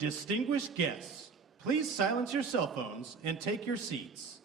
Distinguished guests, please silence your cell phones and take your seats.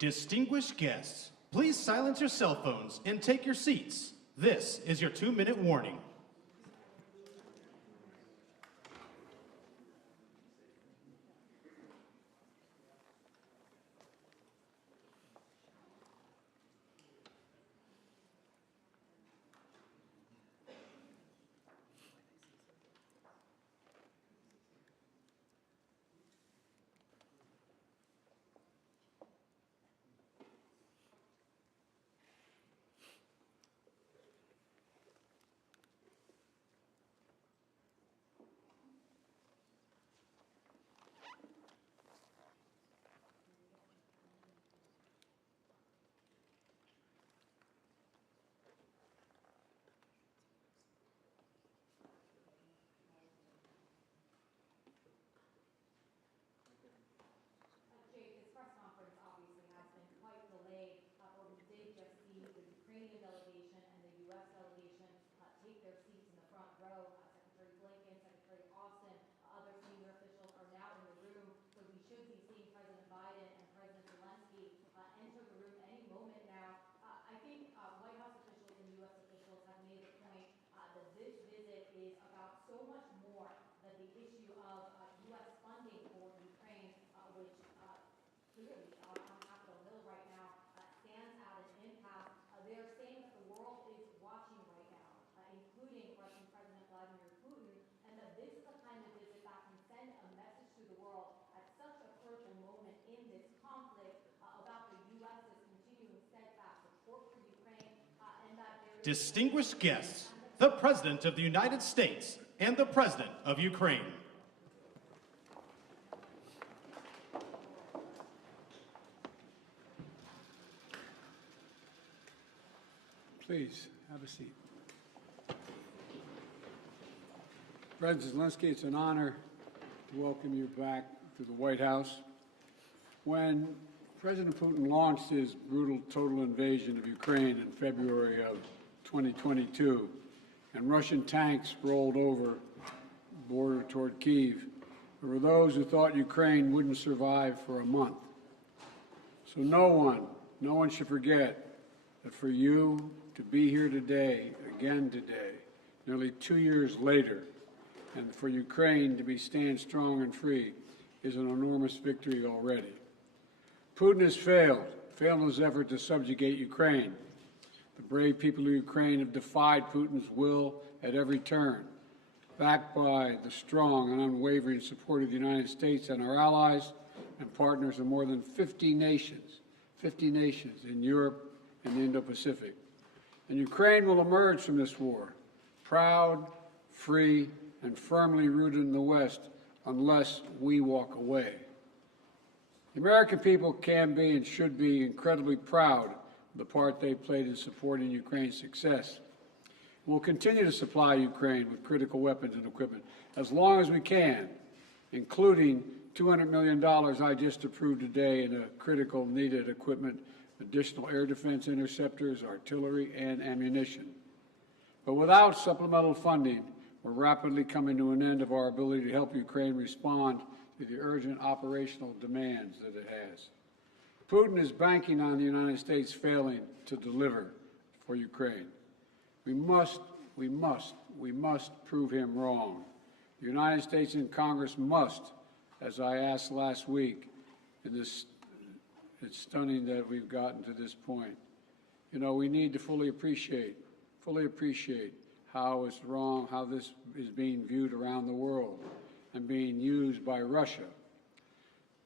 Distinguished guests, please silence your cell phones and take your seats. This is your 2-minute warning. Enter the room any moment now. I think White House officials and U.S. officials have made the point that this visit is about so much more than the issue of U.S. funding for Ukraine, which clearly on Capitol Hill right now stands at an impasse. They're saying that the world is watching right now, including Russian President Vladimir Putin, and that this is the kind of visit that can send a message to the world at such a critical moment in this conflict about the U.S.'s continuing steadfast support for Ukraine, and that there is... Distinguished guests, the President of the United States and the President of Ukraine. Please, have a seat. President Zelensky, it's an honor to welcome you back to the White House. When President Putin launched his brutal total invasion of Ukraine in February of 2022, and Russian tanks rolled over the border toward Kyiv, there were those who thought Ukraine wouldn't survive for a month. So no one should forget that for you to be here today, again today, nearly 2 years later, and for Ukraine to stand strong and free is an enormous victory already. Putin has failed in his effort to subjugate Ukraine. The brave people of Ukraine have defied Putin's will at every turn, backed by the strong and unwavering support of the United States and our allies and partners of more than 50 nations in Europe and the Indo-Pacific. And Ukraine will emerge from this war proud, free, and firmly rooted in the West unless we walk away. The American people can be and should be incredibly proud of the part they played in supporting Ukraine's success. We'll continue to supply Ukraine with critical weapons and equipment as long as we can, including $200 million I just approved today in a critical needed equipment, additional air defense interceptors, artillery, and ammunition. But without supplemental funding, we're rapidly coming to an end of our ability to help Ukraine respond to the urgent operational demands that it has. Putin is banking on the United States failing to deliver for Ukraine. We must prove him wrong. The United States and Congress must, as I asked last week, and it's stunning that we've gotten to this point. You know, we need to fully appreciate how it's wrong, how this is being viewed around the world and being used by Russia.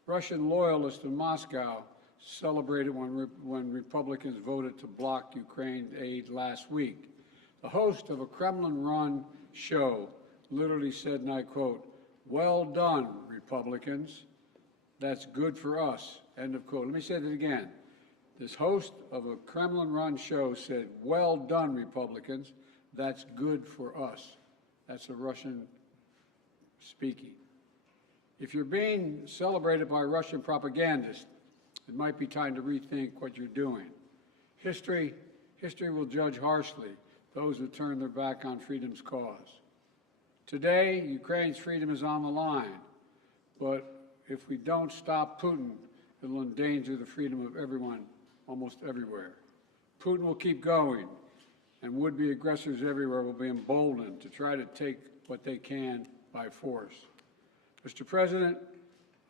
Russian loyalists in Moscow celebrated when Republicans voted to block Ukraine aid last week. The host of a Kremlin-run show literally said, and I quote, "Well done, Republicans. That's good for us," end of quote. Let me say that again. This host of a Kremlin-run show said, "Well done, Republicans. That's good for us." That's a Russian speaking. If you're being celebrated by Russian propagandists, it might be time to rethink what you're doing. History will judge harshly those who turn their back on freedom's cause. Today, Ukraine's freedom is on the line, but if we don't stop Putin that will endanger the freedom of everyone almost everywhere. Putin will keep going, and would-be aggressors everywhere will be emboldened to try to take what they can by force. Mr. President,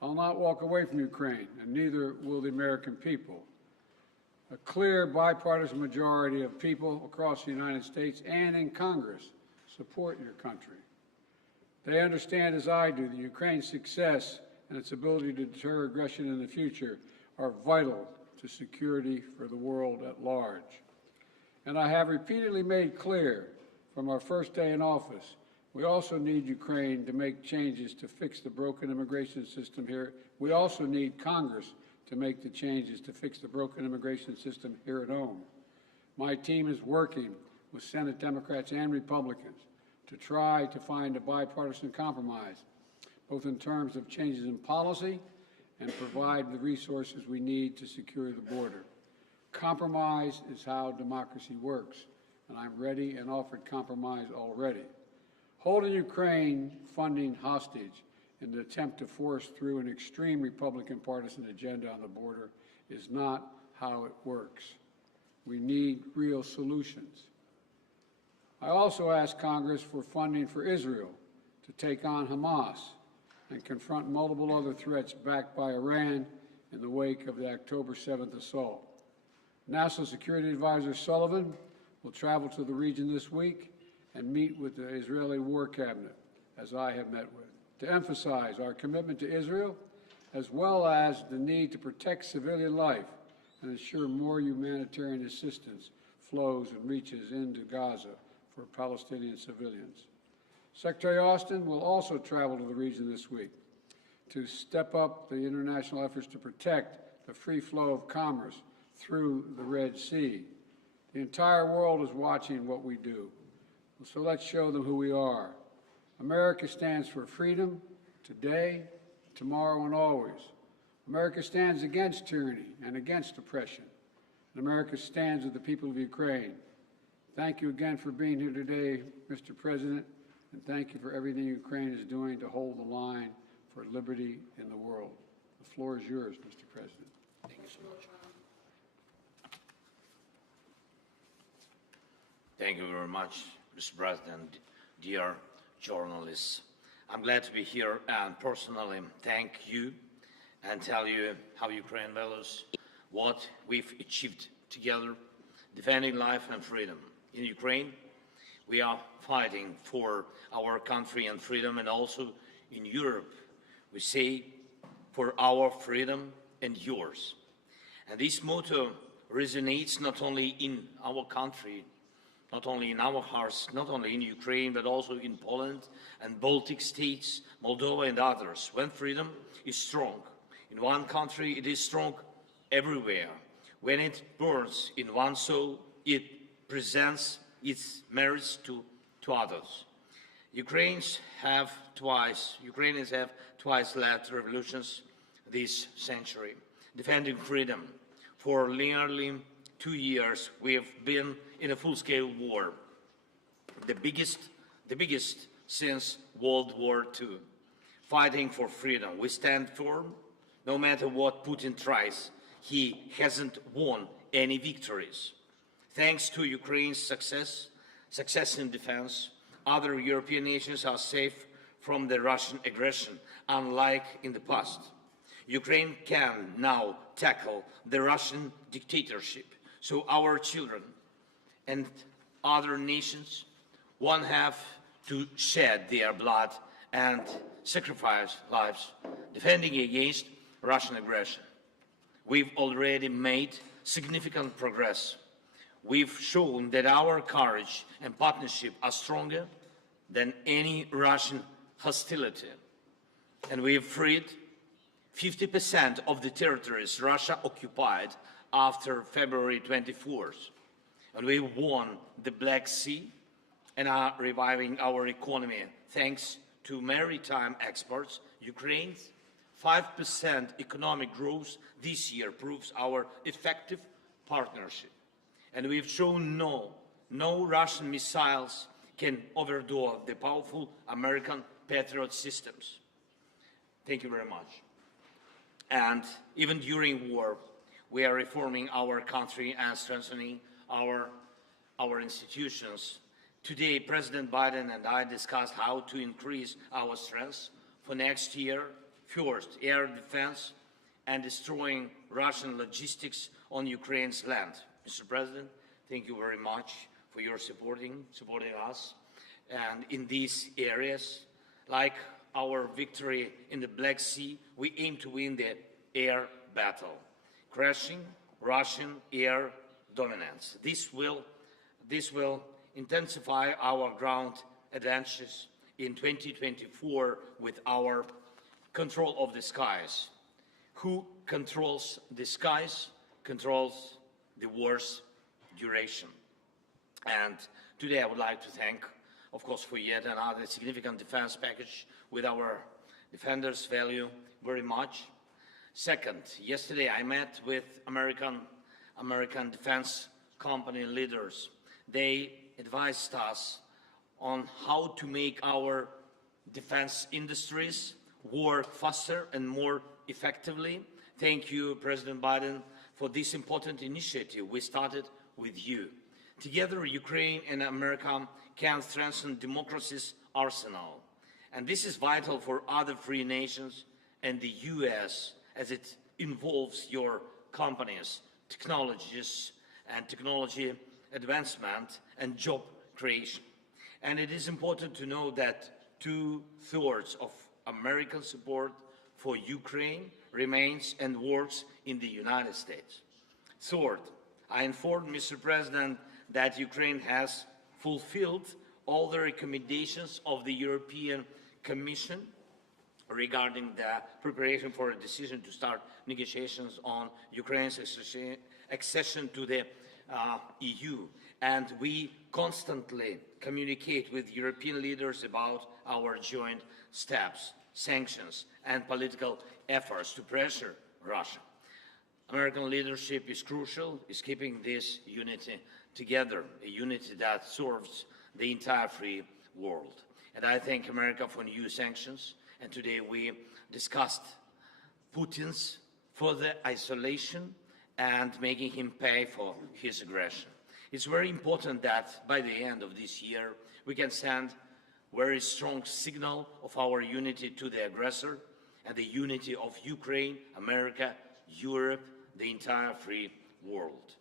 I'll not walk away from Ukraine, and neither will the American people. A clear bipartisan majority of people across the United States and in Congress support your country. They understand, as I do, that Ukraine's success and its ability to deter aggression in the future are vital to security for the world at large. And I have repeatedly made clear from our first day in office, we also need Ukraine to make changes to fix the broken immigration system here. We also need Congress to make the changes to fix the broken immigration system here at home. My team is working with Senate Democrats and Republicans to try to find a bipartisan compromise, both in terms of changes in policy and provide the resources we need to secure the border. Compromise is how democracy works, and I'm ready and offered compromise already. Holding Ukraine funding hostage in the attempt to force through an extreme Republican partisan agenda on the border is not how it works. We need real solutions. I also asked Congress for funding for Israel to take on Hamas and confront multiple other threats backed by Iran in the wake of the October 7th assault. National Security Advisor Sullivan will travel to the region this week and meet with the Israeli War Cabinet, as I have met with, to emphasize our commitment to Israel, as well as the need to protect civilian life and ensure more humanitarian assistance flows and reaches into Gaza for Palestinian civilians. Secretary Austin will also travel to the region this week to step up the international efforts to protect the free flow of commerce through the Red Sea. The entire world is watching what we do, so let's show them who we are. America stands for freedom today, tomorrow, and always. America stands against tyranny and against oppression. And America stands with the people of Ukraine. Thank you again for being here today, Mr. President, and thank you for everything Ukraine is doing to hold the line for liberty in the world. The floor is yours, Mr. President. Thank you so much. Thank you very much, Mr. President, dear journalists. I'm glad to be here and personally thank you and tell you how Ukraine values what we've achieved together, defending life and freedom. In Ukraine, we are fighting for our country and freedom, and also in Europe, we say for our freedom and yours. And this motto resonates not only in our country, not only in our hearts, not only in Ukraine, but also in Poland and Baltic states, Moldova and others. When freedom is strong in one country, it is strong everywhere. When it burns in one soul, it presents its merits to others. Ukrainians have twice led revolutions this century, defending freedom. For nearly 2 years, we have been in a full-scale war, the biggest since World War II, fighting for freedom. We stand firm, no matter what Putin tries. He hasn't won any victories. Thanks to Ukraine's success in defense, other European nations are safe from the Russian aggression, unlike in the past. Ukraine can now tackle the Russian dictatorship, so our children and other nations won't have to shed their blood and sacrifice lives defending against Russian aggression. We've already made significant progress. We've shown that our courage and partnership are stronger than any Russian hostility. And we've freed 50% of the territories Russia occupied after February 24th. And we won the Black Sea and are reviving our economy. Thanks to maritime exports, Ukraine's 5% economic growth this year proves our effective partnership. And we've shown no Russian missiles can overthrow the powerful American Patriot systems. Thank you very much. And even during war, we are reforming our country and strengthening our institutions. Today, President Biden and I discussed how to increase our strength for next year. First, air defense and destroying Russian logistics on Ukraine's land. Mr. President, thank you very much for your supporting us. And in these areas, like our victory in the Black Sea, we aim to win the air battle, crushing Russian air dominance. This will intensify our ground advantages in 2024 with our control of the skies. Who controls the skies controls the war's duration. And today I would like to thank, of course, for yet another significant defense package with our defenders value very much. Second, yesterday I met with American defense company leaders. They advised us on how to make our defense industries work faster and more effectively. Thank you, President Biden, for this important initiative we started with you. Together, Ukraine and America can strengthen democracy's arsenal. And this is vital for other free nations and the US, as it involves your companies, technologies, and technology advancement and job creation. And it is important to know that 2/3 of American support for Ukraine remains and works in the United States. Third, I informed Mr. President that Ukraine has fulfilled all the recommendations of the European Commission regarding the preparation for a decision to start negotiations on Ukraine's accession to the EU. And we constantly communicate with European leaders about our joint steps, sanctions, and political efforts to pressure Russia. American leadership is crucial, is keeping this unity together, a unity that serves the entire free world. And I thank America for new sanctions. And today we discussed Putin's further isolation and making him pay for his aggression. It's very important that by the end of this year, we can send a very strong signal of our unity to the aggressor and the unity of Ukraine, America, Europe, the entire free world.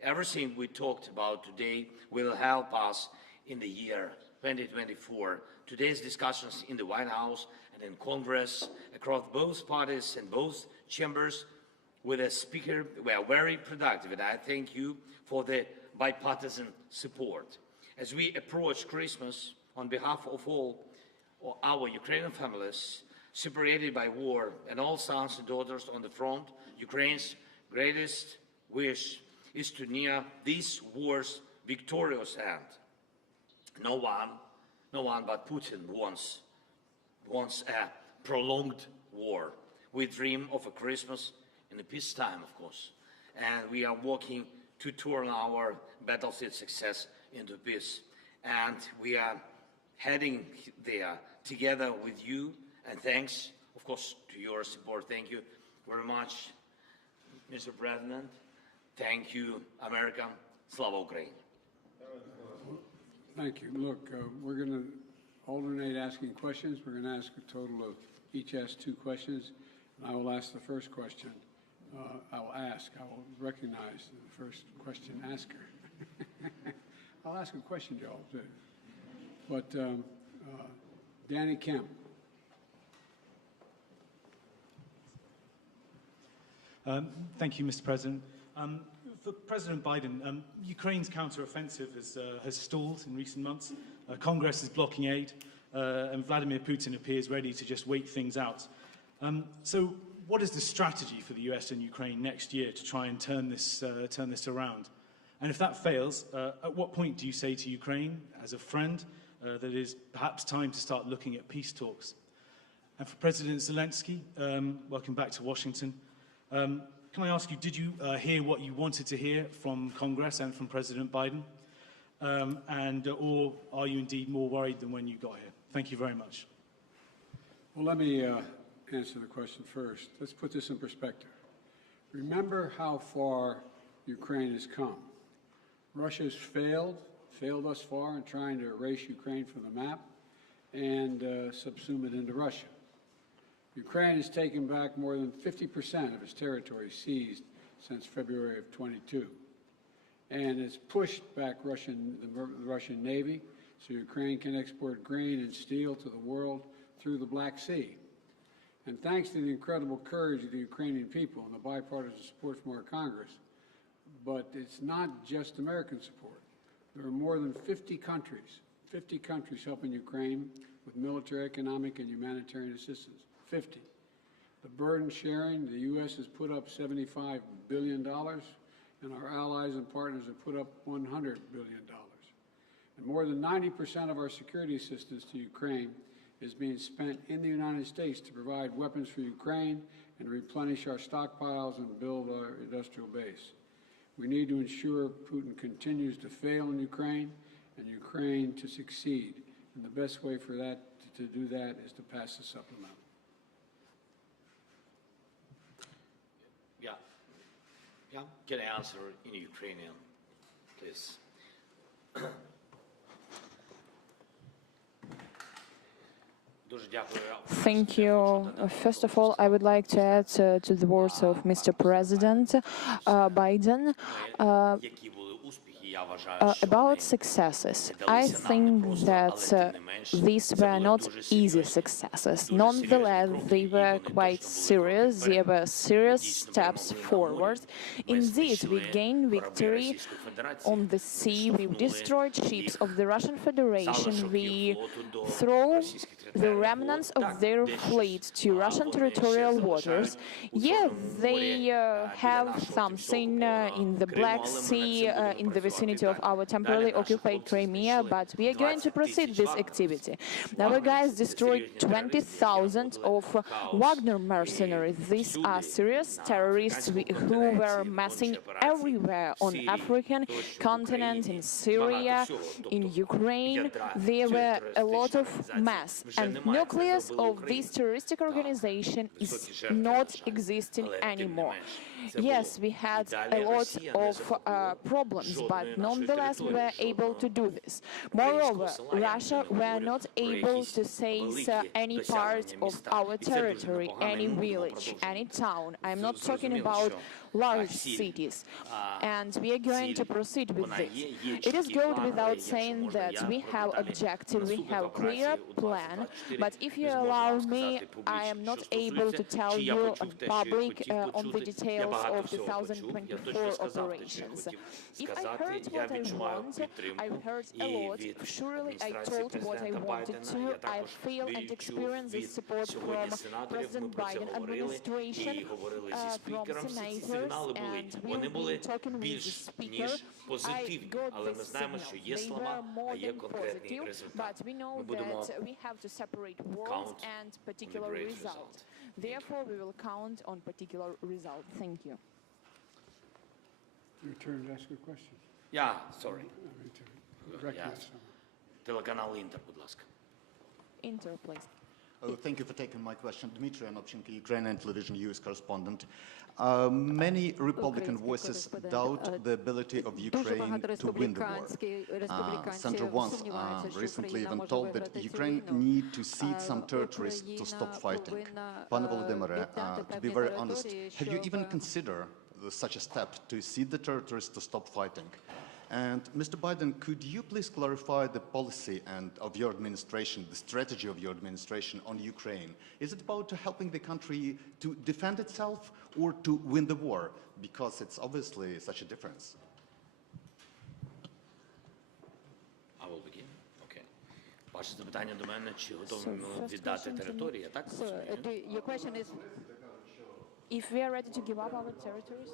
Everything we talked about today will help us in the year 2024. Today's discussions in the White House and in Congress across both parties and both chambers with a speaker were very productive, and I thank you for the bipartisan support. As we approach Christmas, on behalf of all our Ukrainian families separated by war and all sons and daughters on the front, Ukraine's greatest wish is to near this war's victorious end. No one but Putin wants a prolonged war. We dream of a Christmas in a peacetime, of course, and we are working to turn our battlefield success into peace. And we are heading there together with you, and thanks, of course, to your support. Thank you very much, Mr. President. Thank you, America. Slava Ukraini. Thank you. Look, we're going to alternate asking questions. We're going to ask a total of, each ask 2 questions. And I will ask the first question. I will recognize the first question asker. I'll ask a question, Joel, too. But Danny Kemp. Thank you, Mr. President. For President Biden, Ukraine's counteroffensive has stalled in recent months. Congress is blocking aid, and Vladimir Putin appears ready to just wait things out. So what is the strategy for the US and Ukraine next year to try and turn this around? And if that fails, at what point do you say to Ukraine, as a friend, that it is perhaps time to start looking at peace talks? And for President Zelensky, welcome back to Washington. Can I ask you, did you hear what you wanted to hear from Congress and from President Biden? Or are you indeed more worried than when you got here? Thank you very much. Well, let me answer the question first. Let's put this in perspective. Remember how far Ukraine has come. Russia's failed thus far in trying to erase Ukraine from the map and subsume it into Russia. Ukraine has taken back more than 50% of its territory seized since February of 22, and has pushed back the Russian Navy so Ukraine can export grain and steel to the world through the Black Sea. And thanks to the incredible courage of the Ukrainian people and the bipartisan support from our Congress, but it's not just American support. There are more than 50 countries helping Ukraine with military, economic, and humanitarian assistance. 50. The burden sharing, the U.S. has put up $75 billion, and our allies and partners have put up $100 billion. And more than 90% of our security assistance to Ukraine is being spent in the United States to provide weapons for Ukraine and replenish our stockpiles and build our industrial base. We need to ensure Putin continues to fail in Ukraine and Ukraine to succeed. And the best way for that to do that is to pass the supplemental. Yeah, can I answer in Ukrainian, please? Thank you. First of all, I would like to add to the words of Mr. President Biden about successes. I think that these were not easy successes. Nonetheless, they were quite serious. They were serious steps forward. Indeed, we gained victory on the sea. We destroyed ships of the Russian Federation. We threw the remnants of their fleet to Russian territorial waters. Yeah, they have something in the Black Sea, in the vicinity of our temporarily occupied Crimea, but we are going to proceed this activity. Our guys destroyed 20,000 of Wagner mercenaries. These are serious terrorists who were massing everywhere on African continent, in Syria, in Ukraine. There were a lot of mass, and nucleus of this terroristic organization is not existing anymore. Yes, we had a lot of problems, but nonetheless we were able to do this. Moreover, Russia were not able to seize any part of our territory, any village, any town. I'm not talking about large cities, and we are going to proceed with this. It is good without saying that we have objective, we have clear plan, but if you allow me, I am not able to tell you on public on the details of 2024 operations. If I heard what I want, I've heard a lot. Surely I told what I wanted to. I feel and experience the support from President Biden administration, from senators, and we've been talking with the speaker. I got this signal. They were more than positive, but we know that we have to separate words and particular result. Therefore, we will count on particular result. Thank you. Your turn to ask a question. Yeah, sorry. Recognize Телеканал Інтер, будь ласка. Inter, please. Oh, thank you for taking my question. Dmitry Anopchenko, Ukrainian television US correspondent. Many Republican voices doubt the ability of Ukraine to win the war. Senator Vance recently even told that Ukraine need to cede some territories to stop fighting. Pane Volodymyre, to be very honest, have you even considered such a step to cede the territories to stop fighting? And Mr. Biden, could you please clarify the policy and of your administration, the strategy of your administration on Ukraine? Is it about helping the country to defend itself or to win the war? Because it's obviously such a difference. I will begin. Okay. Ваше запитання до мене, чи готові ми віддати території, я так розумію? Your question is, if we are ready to give up our territories?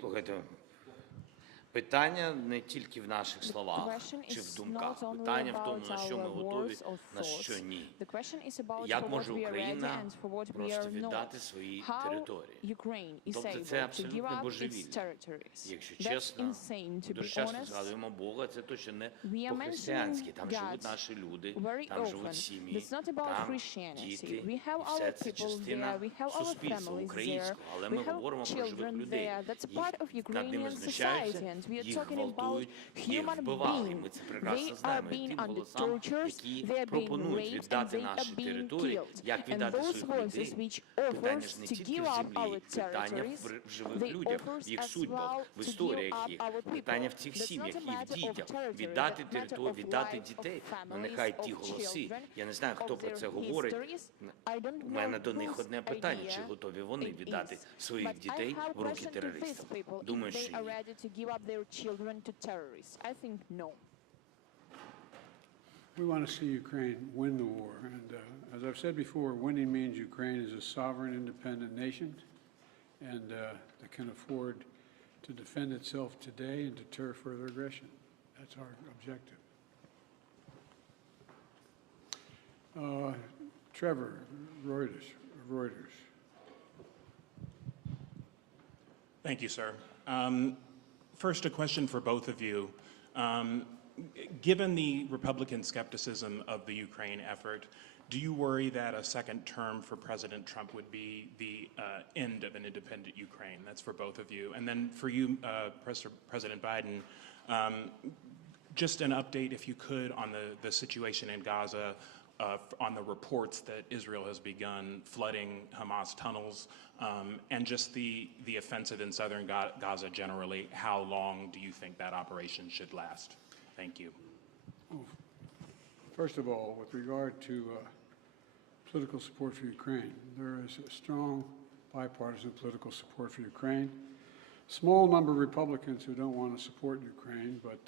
Слухайте, Питання не тільки в наших словах чи в думках. Питання в тому, на що ми готові, на що ні. Як може Україна просто віддати свої території? Тобто це абсолютно божевілля. Якщо чесно, дуже часто згадуємо Бога, це точно не по-християнськи. Там живуть наші люди, там живуть сім'ї, там діти. І все це частина суспільства українського. Але ми говоримо про живих людей. Їх над ними знущаються, їх гвалтують, їх вбивали. Ми це прекрасно знаємо. І тим голосам, які пропонують віддати наші території, як віддати своїх людей. Питання ж не тільки в землі, питання в живих людях, в їх судьбах, в історіях їх. Питання в цих сім'ях і в дітях. Віддати територію, віддати дітей. Ну нехай ті голоси. Я не знаю, хто про це говорить. У мене до них одне питання, чи готові вони віддати своїх дітей в руки терористам? Думаю, що ні. We want to see Ukraine win the war. And as I've said before, winning means Ukraine is a sovereign, independent nation and that can afford to defend itself today and deter further aggression. That's our objective. Trevor, Reuters. Thank you, sir. First, a question for both of you. Given the Republican skepticism of the Ukraine effort, do you worry that a second term for President Trump would be the end of an independent Ukraine? That's for both of you. And then for you, President Biden, just an update, if you could, on the situation in Gaza, on the reports that Israel has begun flooding Hamas tunnels, and just the offensive in southern Gaza generally. How long do you think that operation should last? Thank you. First of all, with regard to political support for Ukraine, there is a strong bipartisan political support for Ukraine. Small number of Republicans who don't want to support Ukraine, but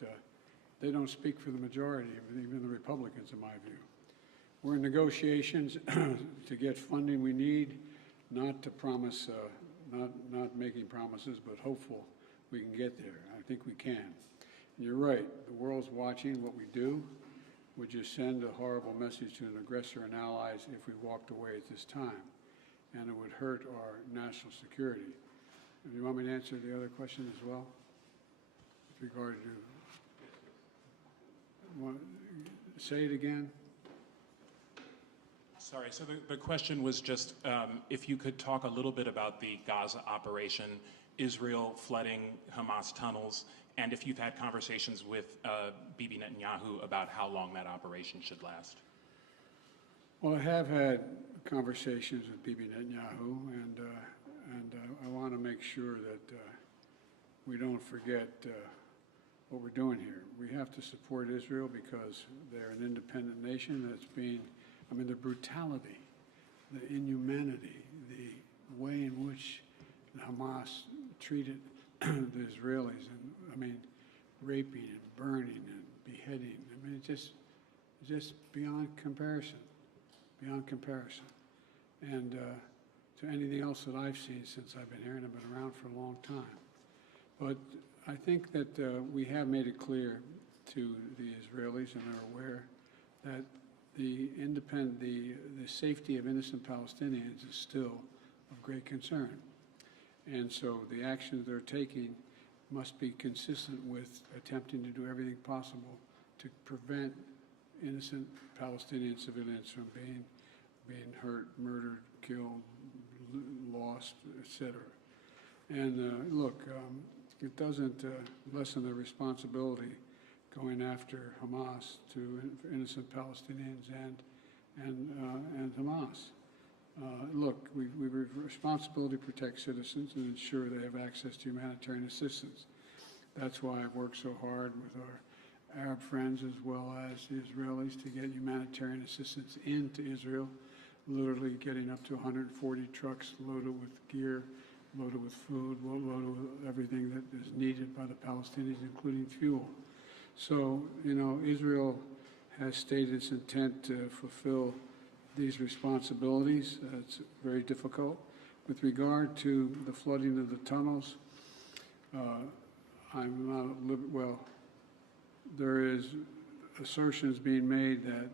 they don't speak for the majority, even the Republicans, in my view. We're in negotiations to get funding we need, not to promise, not making promises, but hopeful we can get there. I think we can. And you're right, the world's watching what we do. Would just send a horrible message to an aggressor and allies if we walked away at this time. And it would hurt our national security. Do you want me to answer the other question as well? With regard to, say it again? Sorry, so the question was just if you could talk a little bit about the Gaza operation, Israel flooding Hamas tunnels, and if you've had conversations with Bibi Netanyahu about how long that operation should last. Well, I have had conversations with Bibi Netanyahu, and I want to make sure that we don't forget what we're doing here. We have to support Israel because they're an independent nation that's being, I mean, the brutality, the inhumanity, the way in which Hamas treated the Israelis, and I mean, raping and burning and beheading. I mean, it's just beyond comparison, and to anything else that I've seen since I've been here, and I've been around for a long time. But I think that we have made it clear to the Israelis, and they're aware that the safety of innocent Palestinians is still of great concern. And so the actions they're taking must be consistent with attempting to do everything possible to prevent innocent Palestinian civilians from being hurt, murdered, killed, lost, etc. And look, it doesn't lessen the responsibility going after Hamas to innocent Palestinians and Hamas. Look, we have a responsibility to protect citizens and ensure they have access to humanitarian assistance. That's why I've worked so hard with our Arab friends as well as the Israelis to get humanitarian assistance into Israel, literally getting up to 140 trucks loaded with gear, loaded with food, loaded with everything that is needed by the Palestinians, including fuel. So, you know, Israel has stated its intent to fulfill these responsibilities. It's very difficult. With regard to the flooding of the tunnels, I'm not, well, there is assertions being made that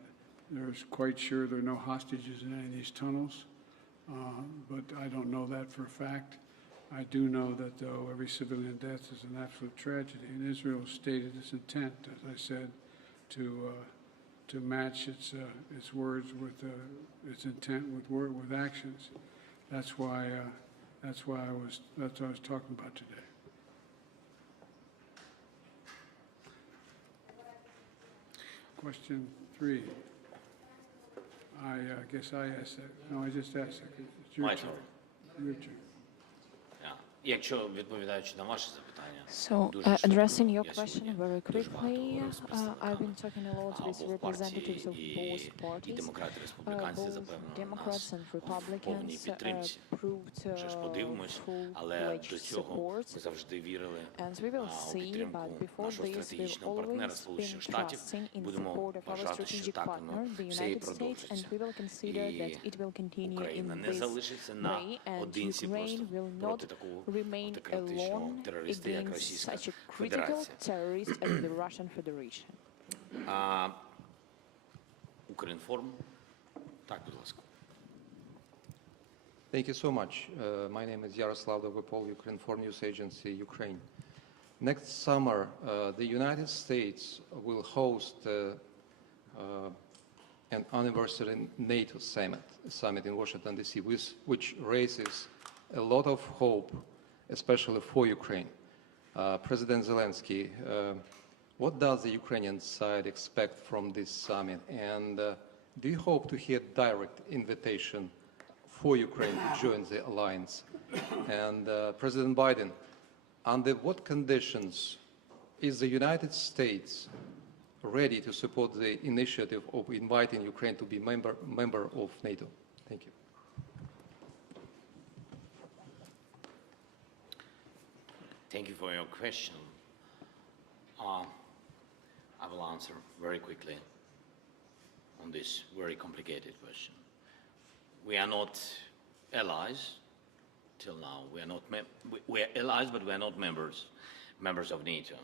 there's quite sure there are no hostages in any of these tunnels, but I don't know that for a fact. I do know that, though, every civilian death is an absolute tragedy, and Israel stated its intent, as I said, to match its words with its intent with actions. That's why I was talking about today. Question 3. I guess I asked that. No, I just asked that. It's your turn. Your turn. Якщо відповідаючи на ваше запитання, So, addressing your question very quickly, I've been talking a lot with representatives of both parties. Both Democrats and Republicans proved full pledged support, and we will see, but before this, we've always been trusting in the support of our strategic partner, the United States, and we will consider that it will continue in this way, and Ukraine will not remain alone against such a critical terrorist as the Russian Federation. Укрінформ. Так, будь ласка. Thank you so much. My name is Yaroslav Dovopol, Ukrinform News Agency, Ukraine. Next summer, the United States will host an anniversary NATO summit in Washington, D.C., which raises a lot of hope, especially for Ukraine. President Zelensky, what does the Ukrainian side expect from this summit? And do you hope to hear direct invitation for Ukraine to join the alliance? And President Biden, under what conditions is the United States ready to support the initiative of inviting Ukraine to be member of NATO? Thank you. Thank you for your question. I will answer very quickly on this very complicated question. We are not allies till now. We are allies, but we are not members of NATO.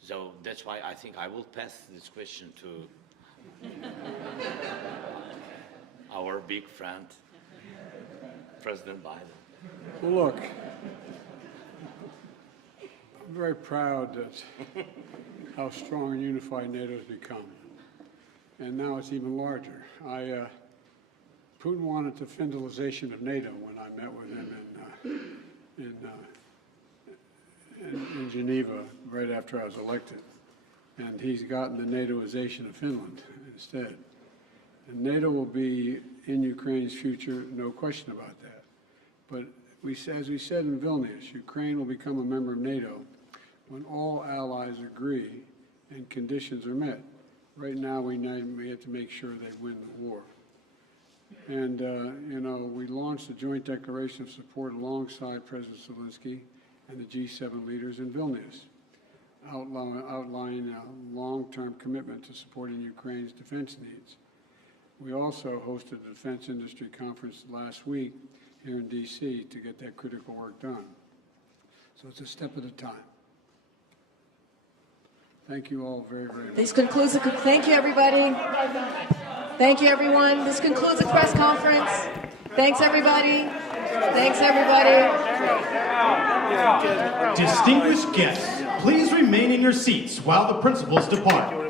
So that's why I think I will pass this question to our big friend, President Biden. Well, look, I'm very proud that how strong and unified NATO has become. And now it's even larger. Putin wanted the Finlandization of NATO when I met with him in Geneva right after I was elected. And he's gotten the NATOization of Finland instead. And NATO will be in Ukraine's future, no question about that. But as we said in Vilnius, Ukraine will become a member of NATO when all allies agree and conditions are met. Right now, we have to make sure they win the war. And, we launched a joint declaration of support alongside President Zelensky and the G7 leaders in Vilnius, outlining a long-term commitment to supporting Ukraine's defense needs. We also hosted a defense industry conference last week here in D.C. to get that critical work done. So it's a step at a time. Thank you all very, very much. This concludes thank you, everybody. Thank you, everyone. This concludes the press conference. Thanks, everybody. Thanks, everybody. Distinguished guests, please remain in your seats while the principals depart.